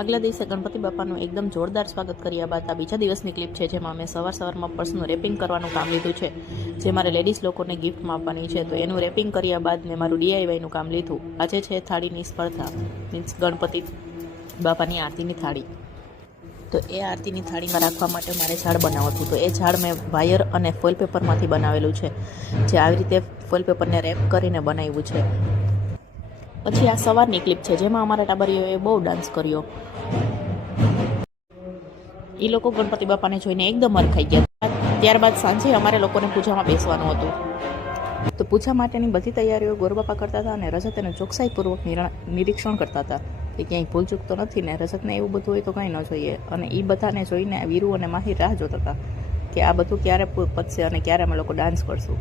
આગલા દિવસે ગણપતિ બાપાનું એકદમ જોરદાર સ્વાગત કર્યા બાદ આ બીજા દિવસની ક્લિપ છે, જેમાં મેં સવારમાં પર્સનું રેપિંગ કરવાનું કામ લીધું છે, જે મારે લેડીઝ લોકોને ગિફ્ટમાં આપવાની છે. તો એનું રેપિંગ કર્યા બાદ મેં મારું DIYનું કામ લીધું. આજે છે થાળીની સ્પર્ધા, મીન્સ ગણપતિ બાપાની આરતીની થાળી. તો એ આરતીની થાળીમાં રાખવા માટે મારે ઝાડ બનાવવું હતું. તો એ ઝાડ મેં વાયર અને ફોઇલ પેપરમાંથી બનાવેલું છે, જે આવી રીતે ફોઇલ પેપરને રેપ કરીને બનાવ્યું છે. પછી આ સવારની ક્લિપ છે, જેમાં અમારા ટાબરીઓએ બહુ ડાન્સ કર્યો. એ લોકો ગણપતિ બાપાને જોઈને એકદમ હરખાઈ ગયા. ત્યારબાદ સાંજે અમારે લોકોને પૂજામાં બેસવાનું હતું. તો પૂજા માટેની બધી તૈયારીઓ ગોરબાપા કરતા હતા અને રજત એને ચોકસાઈપૂર્વક નિરીક્ષણ કરતા હતા કે ક્યાંય ભૂલચૂક તો નથી ને. રજતને એવું બધું હોય તો કંઈ ન જોઈએ, અને એ બધાને જોઈને વીરુ અને માહી રાહ જોતા હતા કે આ બધું ક્યારે પતશે અને ક્યારે અમે લોકો ડાન્સ કરશું.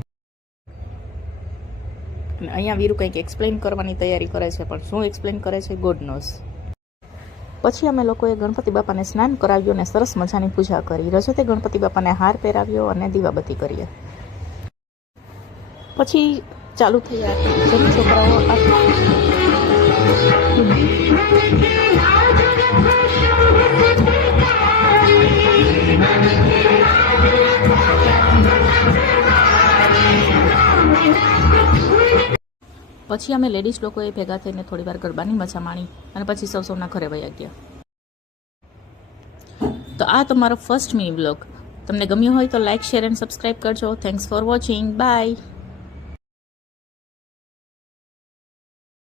અને અહીંયા વીરુ કંઈક એક્સપ્લેન કરવાની તૈયારી કરે છે, પણ શું એક્સપ્લેન કરે છે ગોડ નોઝ. પછી અમે લોકોએ ગણપતિ બાપાને સ્નાન કરાવ્યું અને સરસ મજાની પૂજા કરી. રજતે ગણપતિ બાપાને હાર પહેરાવ્યો અને દીવાબત્તી કરી. પછી ચાલુ થઈ જેમ છોકરાઓ પછી અમે લેડીઝ લોકોએ ભેગા થઈને થોડી વાર ગરબાની મજા માણી અને પછી સૌના ઘરે વયા ગયા. તો આ તમારો ફર્સ્ટ મિની બ્લોગ. તમને ગમ્યો હોય તો લાઇક, શેર એન્ડ સબસ્ક્રાઈબ કરજો. Thanks for watching. બાય.